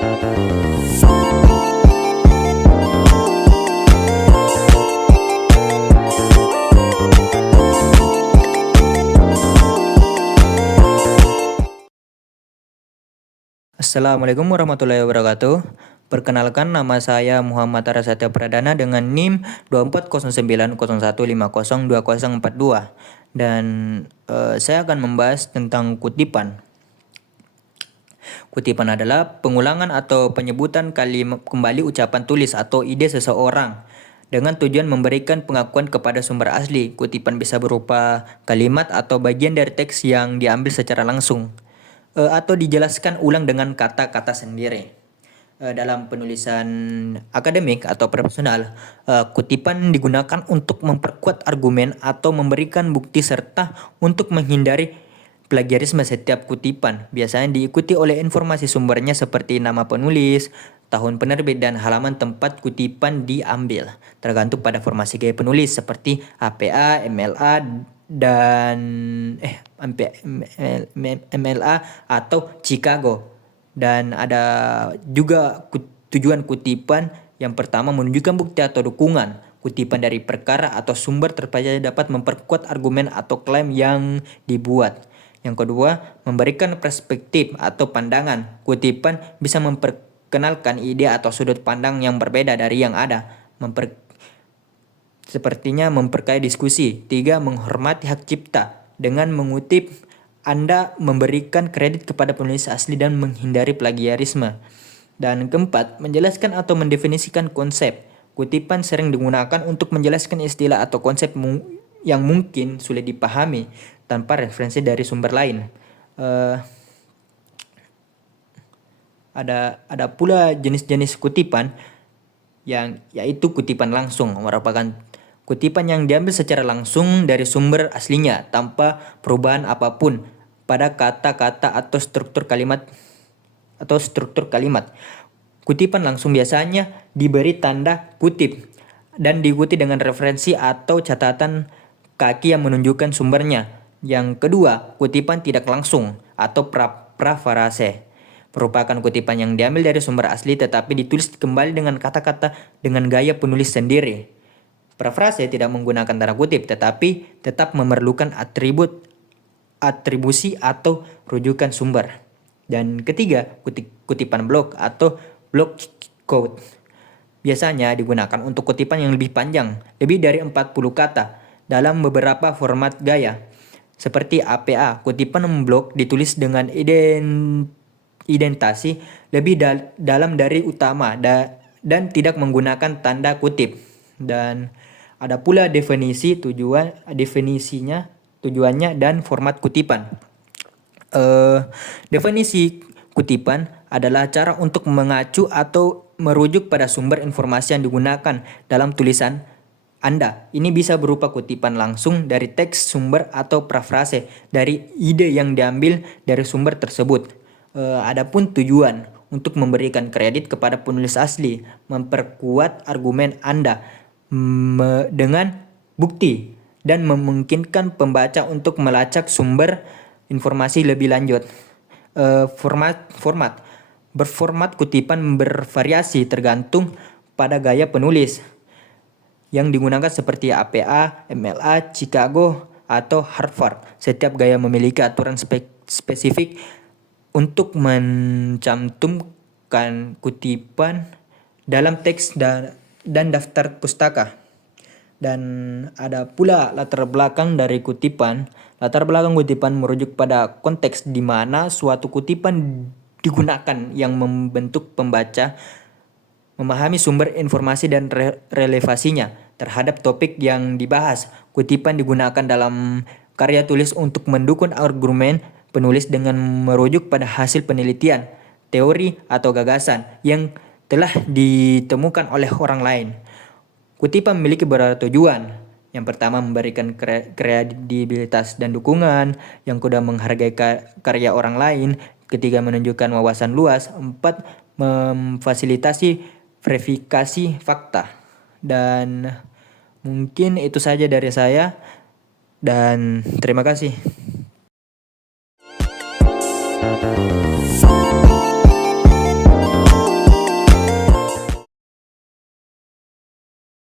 Assalamualaikum warahmatullahi wabarakatuh. Perkenalkan, nama saya Muhammad Arasatya Pradana dengan NIM 240901502042 dan saya akan membahas tentang kutipan. Kutipan adalah pengulangan atau penyebutan kembali ucapan tulis atau ide seseorang dengan tujuan memberikan pengakuan kepada sumber asli. Kutipan bisa berupa kalimat atau bagian dari teks yang diambil secara langsung atau dijelaskan ulang dengan kata-kata sendiri. Dalam penulisan akademik atau profesional, kutipan digunakan untuk memperkuat argumen atau memberikan bukti serta untuk menghindari plagiarisme. Setiap kutipan biasanya diikuti oleh informasi sumbernya seperti nama penulis, tahun penerbit, dan halaman tempat kutipan diambil, tergantung pada formasi gaya penulis seperti APA, MLA, dan MLA atau Chicago. Dan ada juga tujuan kutipan. Yang pertama, menunjukkan bukti atau dukungan. Kutipan dari perkara atau sumber terpercaya dapat memperkuat argumen atau klaim yang dibuat. Yang kedua, memberikan perspektif atau pandangan. Kutipan bisa memperkenalkan ide atau sudut pandang yang berbeda dari yang ada. Sepertinya memperkaya diskusi. 3. Menghormati hak cipta. Dengan mengutip, Anda memberikan kredit kepada penulis asli dan menghindari plagiarisme. Dan keempat, menjelaskan atau mendefinisikan konsep. Kutipan sering digunakan untuk menjelaskan istilah atau konsep yang mungkin sulit dipahami tanpa referensi dari sumber lain. Ada pula jenis-jenis kutipan yaitu kutipan langsung, merupakan kutipan yang diambil secara langsung dari sumber aslinya tanpa perubahan apapun pada kata-kata atau struktur kalimat. Kutipan langsung biasanya diberi tanda kutip dan diikuti dengan referensi atau catatan kaki yang menunjukkan sumbernya. Yang kedua, kutipan tidak langsung atau parafrase merupakan kutipan yang diambil dari sumber asli tetapi ditulis kembali dengan kata-kata dengan gaya penulis sendiri. Parafrase tidak menggunakan tanda kutip tetapi tetap memerlukan atribusi atau rujukan sumber. Dan ketiga, kutipan blok atau block quote biasanya digunakan untuk kutipan yang lebih panjang, lebih dari 40 kata dalam beberapa format gaya. Seperti APA, kutipan blok ditulis dengan identasi lebih dalam dari utama dan tidak menggunakan tanda kutip. Dan ada pula tujuannya dan format kutipan. Definisi kutipan adalah cara untuk mengacu atau merujuk pada sumber informasi yang digunakan dalam tulisan Anda. Ini bisa berupa kutipan langsung dari teks sumber atau parafrase dari ide yang diambil dari sumber tersebut. Adapun tujuan untuk memberikan kredit kepada penulis asli, memperkuat argumen Anda dengan bukti dan memungkinkan pembaca untuk melacak sumber informasi lebih lanjut. Berformat kutipan bervariasi tergantung pada gaya penulis yang digunakan seperti APA, MLA, Chicago, atau Harvard. Setiap gaya memiliki aturan spesifik untuk mencantumkan kutipan dalam teks dan daftar pustaka. Dan ada pula latar belakang dari kutipan. Latar belakang kutipan merujuk pada konteks di mana suatu kutipan digunakan yang membentuk pembaca memahami sumber informasi dan relevansinya terhadap topik yang dibahas. Kutipan digunakan dalam karya tulis untuk mendukung argumen penulis dengan merujuk pada hasil penelitian, teori, atau gagasan yang telah ditemukan oleh orang lain. Kutipan memiliki beberapa tujuan. Yang pertama, memberikan kredibilitas dan dukungan. Yang kedua, menghargai karya orang lain. Ketiga, menunjukkan wawasan luas. 4, memfasilitasi verifikasi fakta. Dan mungkin itu saja dari saya. Dan terima kasih.